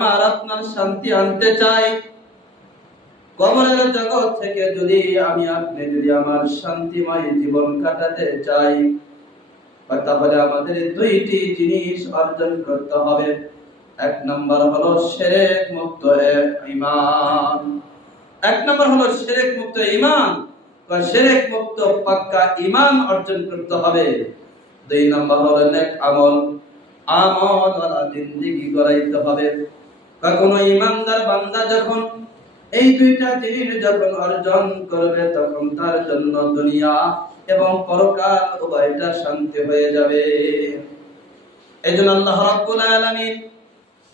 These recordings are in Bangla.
আর আপনার শান্তি আনতে চাই, কবরের জগৎ থেকে যদি আপনি আমার শান্তিময় জীবন কাটাতে চাই, তাহলে আমাদের দুইটি জিনিস অর্জন করতে হবে। এক নম্বর হলো শিরক মুক্ত ঈমান। এক নম্বর হলো শিরক মুক্ত ঈমান বা শিরক মুক্ত পাক্কা ঈমান অর্জন করতে হবে। দুই নম্বর হলো নেক আমল, আমলওয়ালা জিন্দেগি গড়াইতে হবে। কোনো ইমানদার বান্দা যখন এই দুইটা জিনিস যখন অর্জন করবে, তখন তার জন্য দুনিয়া এবং পরকাল উভয়টা শান্তি হয়ে যাবে। এইজন্য আল্লাহ রাব্বুল আলামিন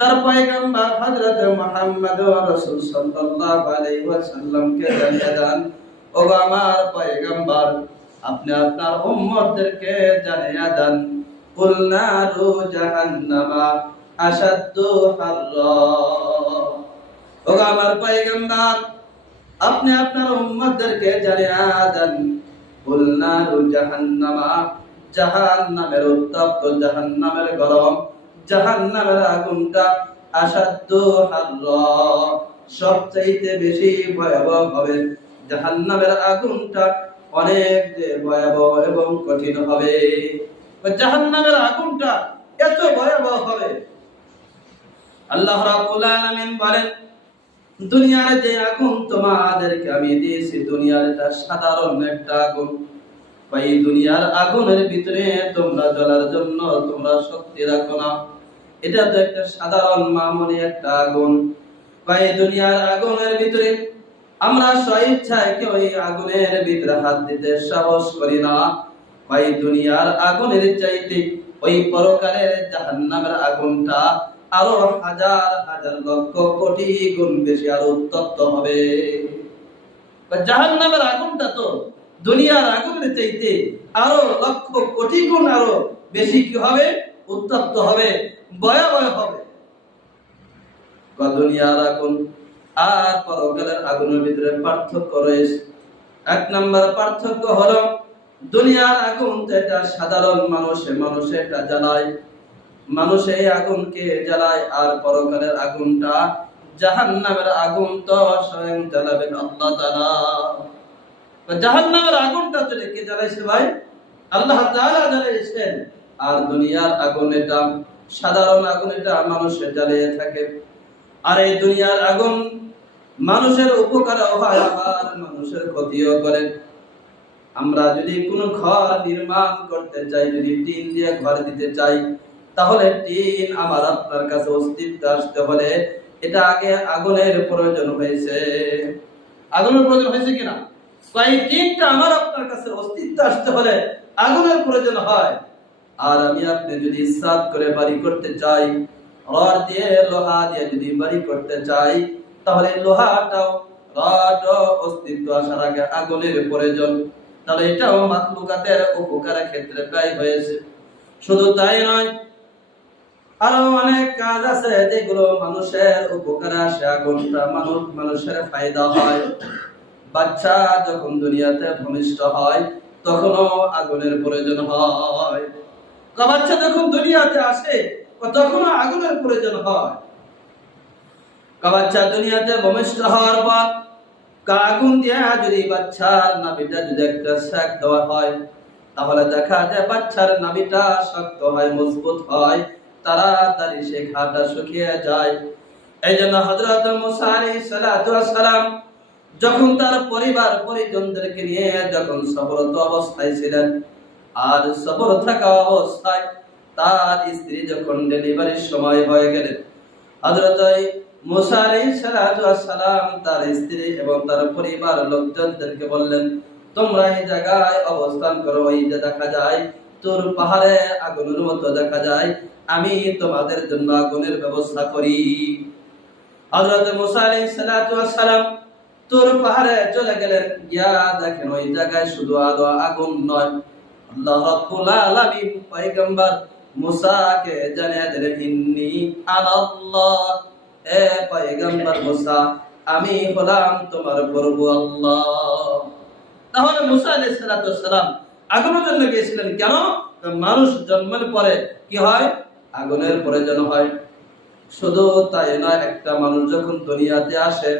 তার পয়গম্বর হযরত মুহাম্মদ রাসূল সাল্লাল্লাহু আলাইহি ওয়াসাল্লামকে জানিয়ে দেন, ও আমার পয়গম্বর, আপনি আপনার উম্মতদেরকে জানিয়ে দেন, কুল নারু জাহান্নামা আশাদ্দু হাররা। ও আমার পয়গম্বর, আপনি আপনার উম্মতদেরকে জানিয়ে দেন, কুল নারু জাহান্নামা, জাহান্নামের উত্তপ্ত, জাহান্নামের গরম, জাহান্নামের আগুনটা আশাদ্দু হাররা, সবচেয়ে বেশি ভয়াবহ হবে। জাহান্নামের আগুনটা অনেক ভয়াবহ এবং কঠিন হবে। জাহান্নামের আগুনটা এত ভয়াবহ হবে। আল্লাহ রাব্বুল আলামিন বলেন, দুনিয়ার যে আগুন তোমাদেরকে আমি দিয়েছি, দুনিয়ার এটা সাধারণ একটা আগুন। এই দুনিয়ার আগুনের ভিতরে তোমরা জ্বলার জন্য তোমরা শক্তি রাখো না, এটা তো একটা সাধারণ মামুলি একটা আগুন। এই দুনিয়ার আগুনের ভিতরে আমরা স্বেচ্ছায় কেউ এই আগুনের ভিতরে হাত দিতে সাহস করি না। এই দুনিয়ার আগুনের চাইতে ওই পরকালের জাহান্নামের আগুনটা আরো হাজার হাজার লক্ষ কোটি গুণ বেশি আরো উত্তপ্ত হবে। জাহান্নামের আগুনটা তো দুনিয়ার আগুনের চাইতে আরো লক্ষ কোটি গুণ আরো বেশি কি হবে? উত্তপ্ত হবে, ভয়াবহ হবে। দুনিয়ার আগুন আর পরকালের আগুনের ভিতরে পার্থক্য রয়েছে। এক নম্বর পার্থক্য হলো, দুনিয়ার আগুন তো এটা সাধারণ মানুষে এটা জ্বালায়, মানুষে এই আগুনকে জ্বালায়, আর পরকালের আগুনটা জাহান্নামের আগুন তো স্বয়ং জ্বালাবেন আল্লাহ তাআলা। জাহান্নামের আগুনটা তো কে জ্বালাইছে ভাই? আল্লাহ তাআলা জ্বালাইছেন। আর দুনিয়ার আগুন এটা সাধারণ আগুন, এটা মানুষে জ্বালিয়ে থাকে। আর এই দুনিয়ার আগুন মানুষের উপকারও হয়, আবার মানুষের ক্ষতিও করে। আমরা যদি কোনো ঘর নির্মাণ করতে চাই, যদি টিন দিয়ে ঘর দিতে চাই, তাহলে টিন আমার আপনার কাছে অস্তিত্ব আসতে হলে এটা আগে আগুনের প্রয়োজন হয়েছে। আগুনের প্রয়োজন হয়েছে কিনা? এই টিনটা আমার আপনার কাছে অস্তিত্ব আসতে হলে আগুনের প্রয়োজন হয়। আর আমি আপনি যদি ছাদ করে বাড়ি করতে চাই, রড দিয়ে লোহা দিয়ে যদি বাড়ি করতে চাই, তাহলে লোহাটাও রডও অস্তিত্ব আসার আগে আগুনের প্রয়োজন। তাহলে এটাও মাখলুকাতের উপকারের ক্ষেত্রে প্রায় হয়েছে। শুধু তাই নয়, আরো অনেক কাজ আছে যেগুলো মানুষের উপকারে আসে, আগুনটা মানুষের ফায়দা হয়। বাচ্চা যখন দুনিয়াতে ভূমিষ্ঠ হয়, তখনও আগুনের প্রয়োজন হয়। বাচ্চা যখন দুনিয়াতে আসে, তখনও আগুনের প্রয়োজন হয়। বাচ্চা দুনিয়াতে ভূমিষ্ঠ হওয়ার পর আগুন দিয়ে যদি বাচ্চার নাভিটা যদি একটা সেক দেওয়া হয়, তাহলে দেখা যায় বাচ্চার নাভিটা শক্ত হয়, মজবুত হয়, তাড়াতাড়ি সে ঘাটা শুকিয়ে যায়। এই জন্য হযরত মুসা আলাইহিস সালাতু ওয়াস সালাম যখন তার পরিবার পরিজনদেরকে নিয়ে যখন সফররত অবস্থায় ছিলেন, আর সফর থাকা অবস্থায় তার স্ত্রী যখন ডেলিভারির সময় হয়ে গেলেন, হযরত মুসা আলাইহিস সালাতু ওয়াস সালাম তার স্ত্রী এবং তার পরিবার লোকজনদেরকে বললেন, তোমরা এই জায়গায় অবস্থান করো, এই যে দেখা যায় তোর পাহাড়ে আগুনের মতো দেখা যায়, আমি তোমাদের জন্য আগুনের ব্যবস্থা করি। হযরত মুসা আলাইহিস সালাতু ওয়াস সালাম তোর পাহাড়ে চলে গেলেন, গিয়া দেখেন ওই জায়গায় শুধু আগুন নয়, আল্লাহ রাব্বুল আলামিন পয়গম্বর মুসাকে জানিয়ে দিলেন, ইন্নী আনাল্লাহ, এ পয়গম্বর মুসা, আমি হলাম তোমার প্রভু আল্লাহ। তাহলে মুসা আলাইহিস সালাতু ওয়াস সালাম আগুনের জন্য গিয়েছিলেন কেন? মানুষ জন্মের পরে কি হয়? আগুনের প্রয়োজন হয়। শুধু তাই নয়, একটা মানুষ যখন দুনিয়াতে আসে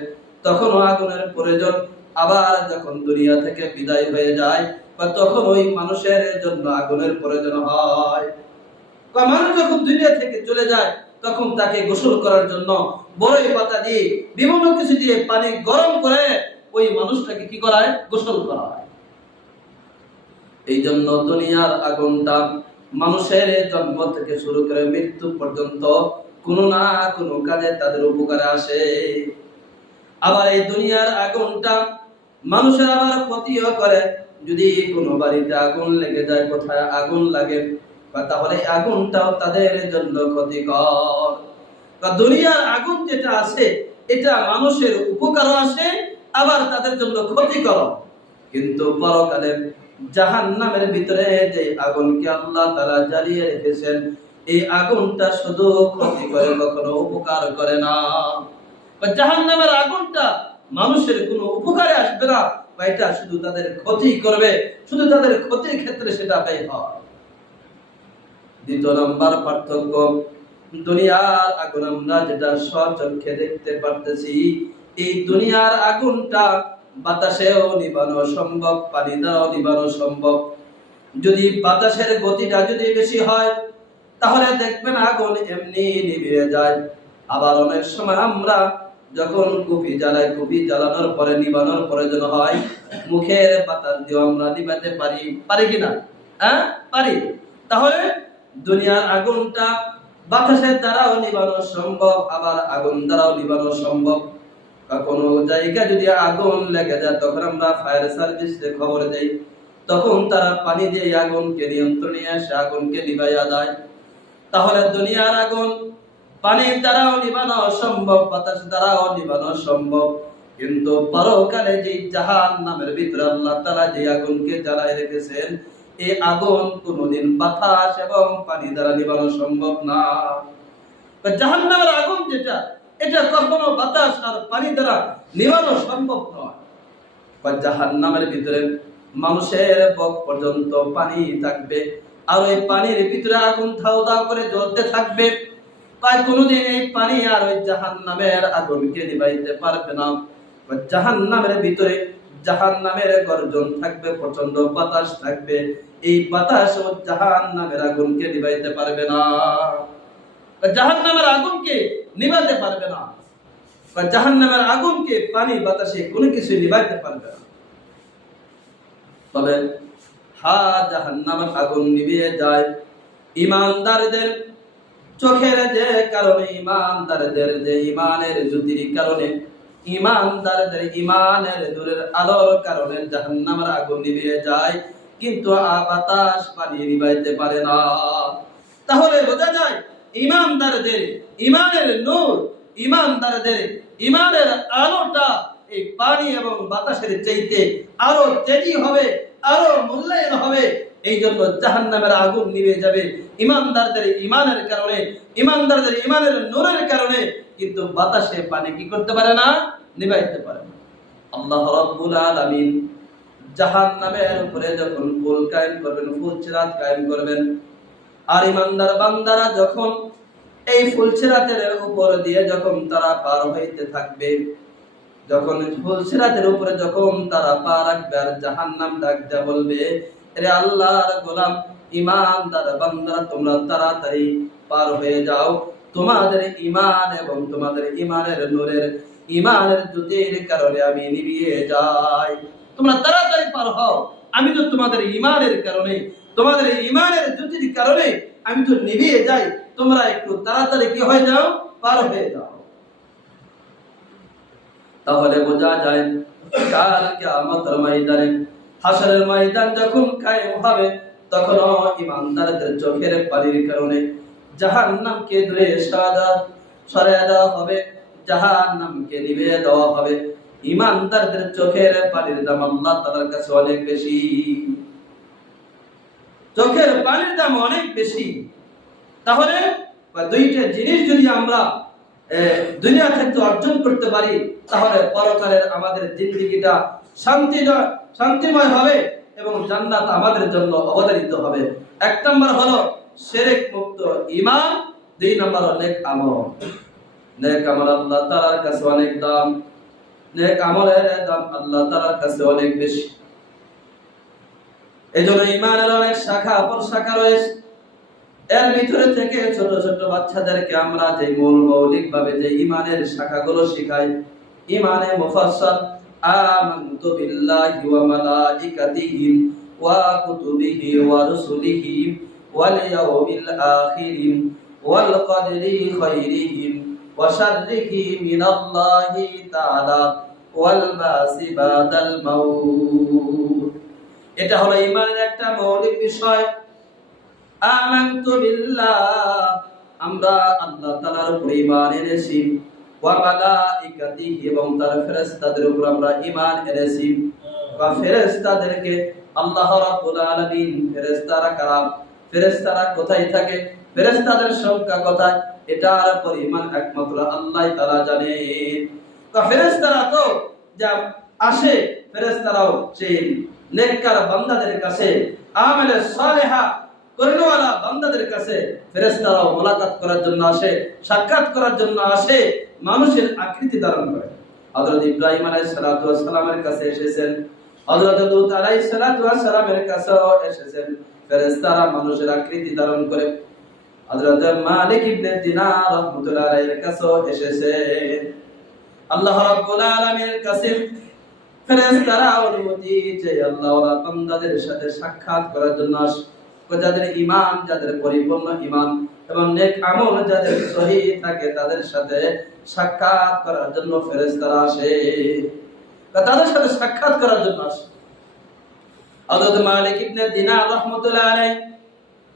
তখন আগুনের প্রয়োজন, আবার যখন দুনিয়া থেকে বিদায় হয়ে যায় বা তখন ওই মানুষের জন্য আগুনের প্রয়োজন হয়। মানুষ যখন দুনিয়া থেকে চলে যায় তখন তাকে গোসল করার জন্য বড়ই পাতা দিয়ে বিভিন্ন কিছু দিয়ে পানি গরম করে ওই মানুষটাকে কি করায়, গোসল করা হয়। এই জন্য দুনিয়ার আগুনটা মানুষের জন্ম থেকে শুরু করে মৃত্যু পর্যন্ত কোনো না কোনো কাজে তাদের উপকারে আসে। আবার এই দুনিয়ার আগুনটা মানুষের আবার ক্ষতিও করে। যদি কোনো বাড়িতে আগুন লেগে যায়, কোথায় আগুন লাগে তাহলে আগুনটাও তাদের জন্য ক্ষতিকর। দুনিয়ার আগুন যেটা আছে এটা মানুষের উপকারও আসে, আবার তাদের জন্য ক্ষতিকর। কিন্তু পরকালে জাহান্নামের ভিতরে যে আগুনকে আল্লাহ তাআলা জ্বালিয়ে রেখেছেন, এই আগুনটা শুধু ক্ষতি করে, কখনো উপকার করে না। জাহান্নামের আগুনটা মানুষের কোনো উপকারে আসবে না, এটা শুধু তাদের ক্ষতি করবে, শুধু তাদের ক্ষতির ক্ষেত্রে সেটা ব্যয় হয়। দ্বিতীয় নম্বর পার্থক্য, দুনিয়ার আগুন আমরা যেটা স্বচক্ষে দেখতে পারতেছি, এই দুনিয়ার আগুনটা বাতাসেও নিবানো সম্ভব, পানি দ্বারাও নিবানো সম্ভব। যদি বাতাসের গতিটা যদি বেশি হয় তাহলে দেখবেন আগুন এমনি নিভে যায়। আবার অনেক সময় আমরা যখন কুপি জ্বালাই, কুপি জ্বালানোর পরে নিবানোর প্রয়োজন হয়, মুখের বাতাস দিয়ে আমরা নিভাতে পারি কিনা? হ্যাঁ, পারি। তাহলে দুনিয়ার আগুনটা বাতাসের দ্বারাও নিবানো সম্ভব, আবার আগুন দ্বারাও নিবানো সম্ভব। কোনো জায়গায় যদি আগুন লেগে যায় তখন আমরা ফায়ার সার্ভিসে খবর দেই, তখন তারা পানি দিয়ে আগুনকে নিয়ন্ত্রণে এসে আগুনকে নিভাইয়া দেয়। তাহলে দুনিয়ার আগুন পানির দ্বারাও নিবানো সম্ভব, বাতাস দ্বারাও নিবানো সম্ভব। কিন্তু পরকালে যে জাহান্নামের ভিতরে আল্লাহ তাআলা যে আগুনকে জ্বালায় রেখেছেন, এই আগুন কোনদিন বাতাস এবং পানি দ্বারা নিবানো সম্ভব না। জাহান্নামের আগুন যেটা, এটা কখনো বাতাস আর পানি দ্বারা নিবানো সম্ভব নয়। জাহান্নামের ভিতরে মানুষের বুক পর্যন্ত পানি থাকবে, আর ওই পানির ভিতরে আগুন ধাউ ধাউ করে জ্বলতে থাকবে। তাই কোনদিন এই পানি আর ওই জাহান্নামের আগুনকে নিভাইতে পারবে না। জাহান্নামের ভিতরে জাহান্নামের গর্জন থাকবে, প্রচন্ড বাতাস থাকবে, এই বাতাস ও জাহান্নামের আগুনকে নিভাইতে পারবে না। জাহান্নামের আগুনকে নিভাতে পারবে না, বা জাহান্নামের আগুনকে পানি বাতাসে কোনো কিছু নিভাইতে পারবে না। তবে জাহান্নামের আগুন নিভিয়ে যায় ঈমানদারদের চোখের যে কারণে, ঈমানদারদের যে ঈমানের জ্যোতির কারণে, ঈমানদারদের ঈমানের নূরের আলোর কারণে জাহান্নামের আগুন নিভিয়ে যায়, কিন্তু বাতাস পানি নিভাইতে পারে না। তাহলে বোঝা যায় ঈমানদারদের ঈমানের নূর, ঈমানদারদের ঈমানের আলোটা এই পানি এবং বাতাসের চাইতে আরো তেজি হবে, আরো মূল্যায়ন হবে। এই জন্য জাহান্নামের আগুন নিভে যাবে ঈমানদারদের ঈমানের কারণে, ঈমানদারদের ঈমানের নূরের কারণে, কিন্তু বাতাসে পানি কি করতে পারে না, নিভাইতে পারে না। আল্লাহ রাব্বুল আলামিন জাহান্নামের উপরে যখন পুল কায়েম করবেন, ফুলসিরাত কায়েম করবেন, আর ঈমানদার বান্দারা যখন এই ফুলসিরাতের উপর দিয়ে যখন তারা পার হইতে থাকবে, যখন ফুলসিরাতের উপরে যখন তারা পা রাখবে, আর জাহান্নাম ডাক দেয়া বলবে, রে আল্লাহর গোলাম ঈমানদার বান্দারা তোমরা তাড়াতাড়ি পার হয়ে যাও, তোমাদের ঈমান এবং তোমাদের ঈমানের নূরের, ঈমানের জ্যোতির কারণে আমি নিভিয়ে যাই, তোমরা তাড়াতাড়ি পার হও, আমি তো তোমাদের ঈমানের কারণে, তোমাদের ঈমানের জ্যোতির কারণে আমি তো নিভিয়ে যাই, তোমরা একটু তাড়াতাড়ি কি হয়ে যাও, পার হয়ে যাও। তাহলে বোঝা যায় কাল কিয়ামতের ময়দানে, হাসরের ময়দান যখন কায়েম হবে, তখন ঈমানদারদের চোখের পানির কারণে জাহান্নামকে দূরে সরিয়ে দেওয়া হবে, জাহান্নামকে নিভিয়ে দেওয়া হবে। ঈমানদারদের চোখের পানির দাম আল্লাহ তাআলার কাছে অনেক বেশি, চোখের পানির দাম অনেক বেশি। তাহলে দুইটা জিনিস যদি আমরা দুনিয়া থেকে অর্জন করতে পারি, তাহলে পরকালের আমাদের জিন্দেগিটা শান্তিময় হবে এবং জান্নাত আমাদের জন্য অবধারিত হবে। এক নম্বর হলো শিরক মুক্ত ঈমান, দুই নম্বর নেক আমল। নেক আমল আল্লাহ তাআলার কাছে অনেক দাম, নেক আমলের দাম আল্লাহ তাআলার কাছে অনেক বেশি। এজন্য ঈমানের অনেক শাখা প্রশাখা রয়েছে। এর ভিতরে থেকে ছোট ছোট বাচ্চাদেরকে আমরা যে মৌলিক ভাবে যে ঈমানের শাখাগুলো শেখাই, ঈমানে মুফাসসাল, আমানতু বিল্লাহি ওয়া মালাইকাতিহি ওয়া কুতুবিহি ওয়া রুসুলিহি ওয়াল ইয়াউমিল আখির ওয়াল কদরি খাইরিহি ওয়া শাররিহি মিনাল্লাহি তাআলা ওয়াল বাসি বাদাল মাউত। এটা হলো ঈমানের একটা মৌলিক বিষয়। আমানতু বিল্লাহ, আমরা আল্লাহ তাআলার উপর ঈমান এনেছি, ওয়া মালাইকাতিহি, এবং তার ফেরেশতাদের উপর আমরা ঈমান এনেছি। বা ফেরেশতাদেরকে আল্লাহ রাব্বুল আলামিন, ফেরেশতারা কারা, ফেরেশতারা কোথায় থাকে, ফেরেশতাদের সংখ্যা কত, এটার পরিমাণ একমাত্র আল্লাহ তাআলা জানেন। বা ফেরেশতারা তো যা আসে, ফেরেশতারাও সেই নেককার বান্দাদের কাছে, আমলে সালেহা করনেওয়ালা বান্দাদের কাছে ফেরেশতারাও মুলাকাত করার জন্য আসে, সাক্ষাৎ করার জন্য আসে, মানুষের আকৃতি ধারণ করে। হযরত ইব্রাহিম আলাইহিস সালাতু ওয়াস সালামের কাছে এসেছেন, হযরত লূত আলাইহিস সালাতু ওয়াস সালামের কাছেও এসেছেন, ফেরেশতারা মানুষের আকৃতি ধারণ করে। হযরত মালিক ইবনে দিনার রাহমাতুল্লাহ আলাইহির কাছেও এসেছেন। আল্লাহ রাব্বুল আলামিনের কাছে ফেরেশতারা অনুমতি যে আল্লাহ ওয়ালা বান্দাদের সাথে সাক্ষাৎ করার জন্য আসে। যাদের ঈমান, যাদের পরিপূর্ণ ঈমান এবং নেক আমল যাদের সহিহ থাকে, তাদের সাথে সাক্ষাৎ করার জন্য ফেরেশতারা আসে, তাদের সাথে সাক্ষাৎ করার জন্য আসে। হযরত মালিক ইবনে দিনার রাহমাতুল্লাহ আলাইহি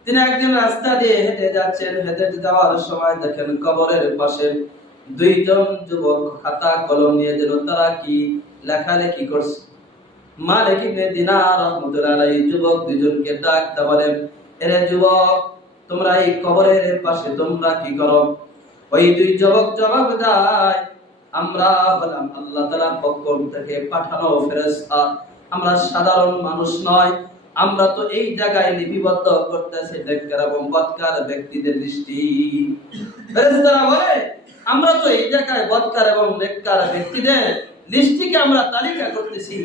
তিনি একদিন রাস্তা দিয়ে হেঁটে যাচ্ছেন। হেঁটে যাওয়ার সময় দেখেন কবরের পাশে দুইজন যুবক খাতা কলম নিয়ে যেন তারা কি লেখালেখি করছে। মালিক ইবনে দিনার রাহমাতুল্লাহ আলাইহি যুবক দুইজনকে ডাকতে বলেন, এরে যুবক, তোমরা এই কবরের পাশে তোমরা কি করো? ওই দুই যুবক জবাব দেয়, আমরা হলাম আল্লাহ তাআলার পক্ষ থেকে পাঠানো ফেরেশতা, আমরা সাধারণ মানুষ নয়, আমরা তো এই জায়গায় লিপিবদ্ধ করতেছি নেককার এবং বদকার ব্যক্তিদের লিস্টি। ফেরেশতারা বলে, আমরা তো এই জায়গায় বদকার এবং নেককার ব্যক্তিদের লিস্টিকে আমরা তালিকা করতেছি।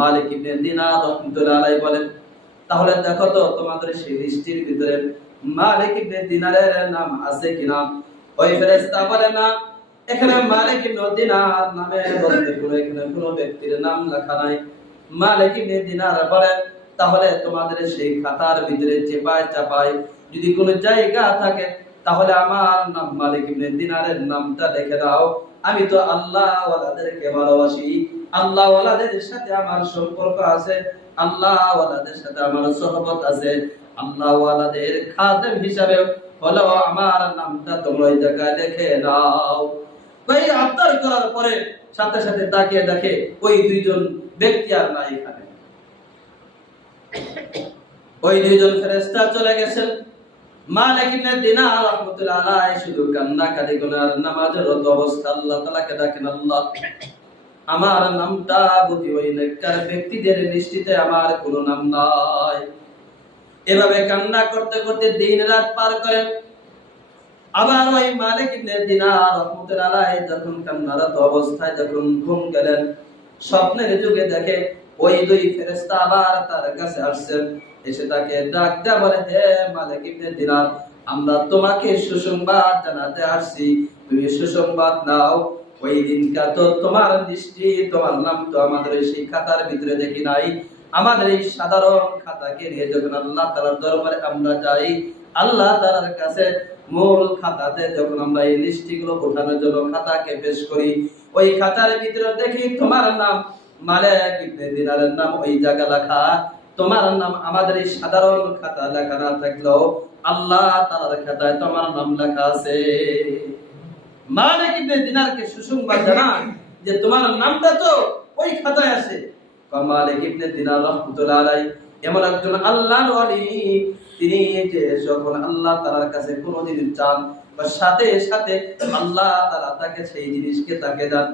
মালিক ইবনে দিনার রাহমাতুল্লাহ আলাইহি বলেন, তাহলে দেখো তো তোমাদের সেই লিস্টির ভিতরে মালিক ইবনে দিনারের নাম আছে কিনা? ওই ফেরেশতা বলে, না, এখানে মালিক ইবনে দিনার নামে বলতে এখানে কোনো ব্যক্তির নাম লেখা নাই। মালিক ইবনে দিনার বলেন, তাহলে তোমাদের সেই খাতার ভিতরে চেপায় চাপায় যদি কোনো জায়গা থাকে, তাহলে আমার নাম মালিক ইবনে দিনারের নামটা লিখে দাও। আমি তো আল্লাহ ওয়ালাদেরকে ভালোবাসি, আল্লাহ ওয়ালাদের সাথে আমার সম্পর্ক আছে, আল্লাহ ওয়ালাদের সাথে আমার সোহবত আছে, আল্লাহ ওয়ালাদের খাদেম হিসাবে হলো আমার নামটা তোমরা এই জায়গায় লিখে দাও। এই আবদার করার পরে সাথে সাথে তাকিয়ে দেখে ওই দুইজন ব্যক্তি আর নাই এখানে। ওই দুইজন ফেরেশতা চলে গেছেন। মালিক ইবনে দিনার রাহমাতুল্লাহ আলাইহি শুধু কান্নাকাটি গুনার নামাজের রত অবস্থা আল্লাহ তাআলাকে ডাকেন, আল্লাহ, আমার নামটা বুঝি ওই নেককার ব্যক্তিদের লিস্টিতে আমার কোনো নাম নাই। এভাবে কান্না করতে করতে দিন রাত পার করেন। আবার ওই মালিক ইবনে দিনার রাহমাতুল্লাহ আলাইহি যখন কান্নারত অবস্থায় যখন ঘুম গেলেন, স্বপ্নের যুগে দেখে ওই দুই ফেরেশতা আবার তার কাছে আসছেন। এসে তাকে ডাক দেয়া বলে, হে মালিক ইবনে দিনার, আমরা তোমাকে সুসংবাদ জানাতে আসছি, তুমি সুসংবাদ নাও। ওই দিনটা তো তোমার দৃষ্টি, তোমার নাম তো আমাদের সেই খাতার ভিতরে দেখি নাই। আমাদের এই সাধারণ খাতাকে নিয়ে যখন আল্লাহ তাআলার দরবারে আমরা যাই, আল্লাহ তাআলার কাছে মূল খাতাতে যখন আমরা এই লিস্টগুলো ওঠানোর জন্য খাতাকে পেশ করি, ওই খাতার ভিতরে দেখি তোমার নাম মালিক ইবনে দিনারের নাম ওই জায়গা লেখা। তোমার নাম আমাদের এই সাধারণ খাতা লেখা না থাকলেও আল্লাহ তাআলার খাতায় তোমার নাম লেখা আছে। মালিক ইবনে দিনারকে সুসংবাদ জানান যে তোমার নামটা তো ওই খাতায় আছে। মালিক ইবনে দিনার রাহমাতুল্লাহ আলাইহি এমন একজন আল্লাহর ওয়ালি, তিনি যে যখন আল্লাহ তাআলার কাছে কোনোদিন চান বা সাথে সাথে আল্লাহ তাআলা তাকে সেই জিনিসকে তাকে দেন।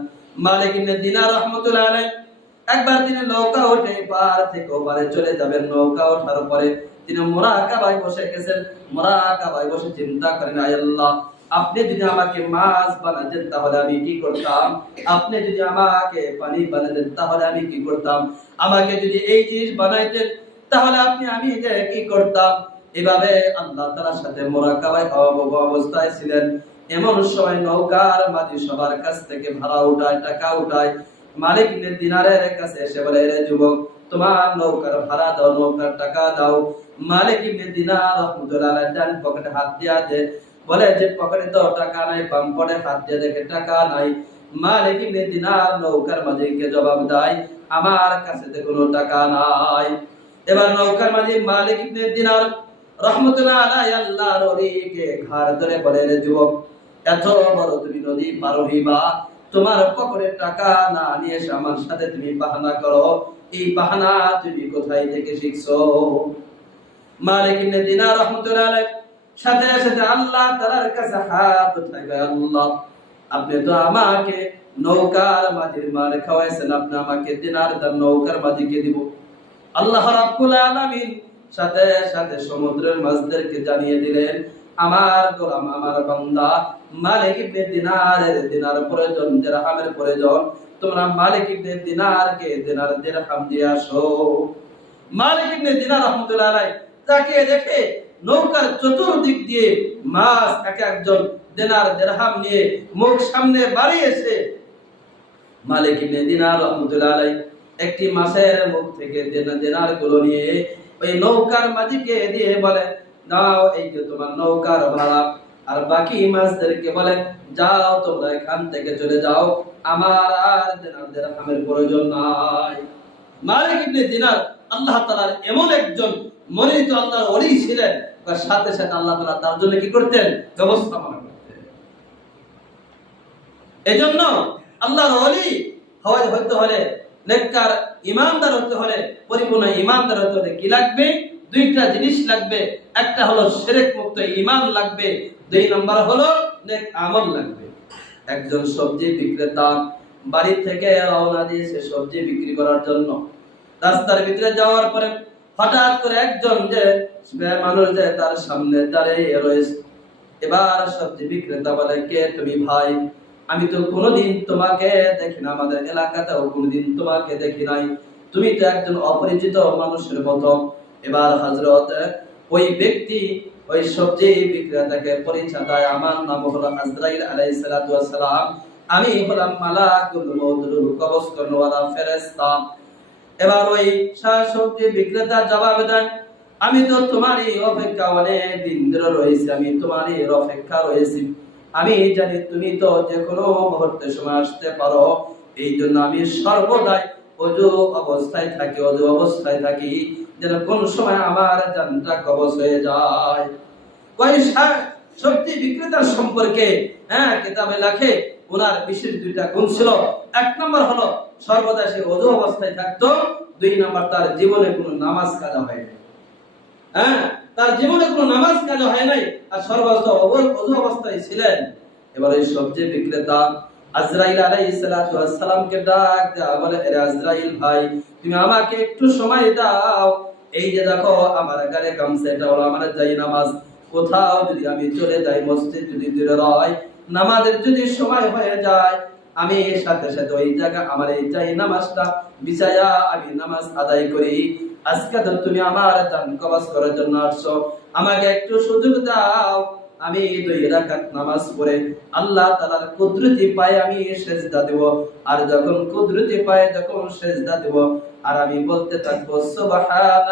মালিক ইবনে দিনার রাহমাতুল্লাহ আলাইহি একবার তিনি নৌকা উঠে পার থেকে ওপারে চলে যাবেন। নৌকা ওঠার পরে তিনি মুরাকাবায় বসে গেছেন। মুরাকাবায় বসে চিন্তা করেন, আয় আল্লাহ, আপনি যদি আমাকে মাছ বানাতেন তাহলে আমি কি করতাম, আপনি যদি আমাকে পানি বানাতেন তাহলে আমি কি করতাম, আমাকে যদি এই জিনিস বানাইতেন তাহলে আমি যে কি করতাম। এভাবে আল্লাহ তাআলার সাথে মুরাকাবায় অবস্থায় ছিলেন। এমন সময় নৌকার মাঝি সবার কাছ থেকে ভাড়া উঠায়, টাকা উঠায়। মালিক ইবনে দিনারের কাছে এসে বলে, রে যুবক, তোমার নৌকার ভাড়া দাও, নৌকার টাকা দাও। মালিক ইবনে দিনার রাহমাতুল্লাহ আলাইহি ডান পকেটে হাত দিয়া দেয়, বলে যে পকেটে তো টাকা নাই, বাম পকেটে হাত দিয়ে দেখে টাকা নাই। মালিক ইবনে দিনার নৌকার মাঝিকে জবাব দেয়, আমার কাছে তো কোনো টাকা নাই। এবার নৌকার মাঝি মালিক ইবনে দিনার রাহমাতুল্লাহ আলাইহি আল্লাহর ওলিকে ঘাড় ধরে বলে, রে যুবক, এত বড় তুমি নদী পার হইবা, তোমার পকেটে টাকা না নিয়ে এসে আমার সাথে তুমি বাহানা করো, এই বাহানা তুমি কোথায় থেকে শিখছো? মালিক ইবনে দিনার রাহমাতুল্লাহ আলাইহি সাথে সাথে আল্লাহ তাআলার কাছে হাত উঠাইবে, আল্লাহ, আপনি তো আমাকে নৌকার মাঝির মার খাওয়াইছেন, আপনি আমাকে দিনার দান নৌকার মাঝিকে দিব। আল্লাহ রাব্বুল আলামিন সাথে সাথে সমুদ্রের মাছদেরকে জানিয়ে দিলেন, আমার গোলাম, আমার বান্দা মালিক ইবনে দিনারের দিনার প্রয়োজন, দিরহামের প্রয়োজন, তোমরা মালিক ইবনে দিনারকে দিনার দিরহাম দিয়ে আসো। মালিক ইবনে দিনার রাহমাতুল্লাহ আলাইহি তাকে দেখে নৌকার চতুর্দিক দিয়ে মাছ এক একজন দিনার দিরহাম নিয়ে মুখ সামনে বাড়িয়েছে। মালিক ইবনে দিনার রাহমাতুল্লাহ আলাইহি একটি মাছের মুখ থেকে দিনার গুলো নিয়ে ওই নৌকার মাঝিকে দিয়ে বলে, নাও, এই যে তোমার নৌকার ভাড়া। আর বাকি মাছদেরকে বলে, যাও তোমরা এখান থেকে চলে যাও, আমার আর দিনার দিরহামের প্রয়োজন নাই। মালিক ইবনে দিনার আল্লাহ তাআলার এমন একজন মনোনীত আল্লাহর ওলি ছিলেন, তার সাথে সাথে আল্লাহ তাআলা তার জন্য কি করতেন, ব্যবস্থাপনা করতেন। এজন্য আল্লাহর ওলি হতে হলে, নেককার ঈমানদার হতে হলে, পরিপূর্ণ ঈমানদার হতে হলে কি লাগবে? দুইটা জিনিস লাগবে। একটা হলো শিরক মুক্ত ঈমান লাগবে, দুই নাম্বার হলো নেক আমল লাগবে। একজন সবজি বিক্রেতা বাড়ি থেকে রওনা দিয়েছে সবজি বিক্রি করার জন্য। রাস্তার ভিতরে যাওয়ার পরে হঠাৎ করে একজন যে মানুষ যে তার সামনে দাঁড়িয়ে রয়েছে। এবার সবজি বিক্রেতা বলে, কে তুমি ভাই? আমি তো কোনোদিন তোমাকে দেখি না, আমাদের এলাকাতেও কোনোদিন তোমাকে দেখি নাই, তুমি তো একজন অপরিচিত মানুষের মতো। এবার হযরত ওই ব্যক্তি ওই সবজি বিক্রেতাকে পরিচয় দেয়, আমার নাম হলো আজরাইল আলাইহিস সালাতু ওয়াস সালাম, আমি হলাম মালাকুল মউত, কবজ করনেওয়ালা ফেরেশতা। এবার ওই সবজি বিক্রেতা জবাব দেয়, আমি তো তোমারই অপেক্ষা অনেক দিন ধরে রয়েছি, আমি তোমারই অপেক্ষা রয়েছি, আমি জানি তুমি তো যে কোনো মুহূর্তে সময় আসতে পারো, এই জন্য আমি সর্বদাই ওযু অবস্থায় থাকি যেন কোন সময় আমার জানটা কবজ হয়ে যায়। ওই সবজি বিক্রেতার সম্পর্কে কিতাবে লেখে ওনার বিশেষ দুইটা গুণ ছিল। এক নম্বর হলো সর্বদা সে ওযু অবস্থায় থাকতো, দুই নম্বর তার জীবনে কোনো নামাজ কাজা হয় নাই। তার জীবনে কোনো নামাজ কাজা হয় নাই, আর সর্বদা ওযু অবস্থায় ছিলেন। এবার এই সবজি বিক্রেতা আজরাইল আলাইহিস সালাতু ওয়াস সালামকে ডাক দেয়া বলে, আরে আজরাইল ভাই, তুমি আমাকে একটু সময় দাও, এই যে দেখো আমার গায়ে গামছা, এটা হলো আমার যাই নামাজ, কোথাও যদি আমি চলে যাই, মসজিদ যদি দূরে হয়, নামাজের যদি সময় হয়ে যায়, আমি সাথে সাথে ওই জায়গা আমার এই যাই নামাজটা বিছায়া আমি নামাজ আদায় করি। আজকে তো তুমি আমার জান কবজ করার জন্য আসছো, আমাকে একটু সুযোগ দাও, আমি 2 রাকাত নামাজ পড়ে আল্লাহ তাআলার কুদরতি পায়ে আমি সিজদা দেব। আর যখন কুদরতি পায়ে যখন সিজদা দেব, আর আমি বলতে থাকবো সুবহান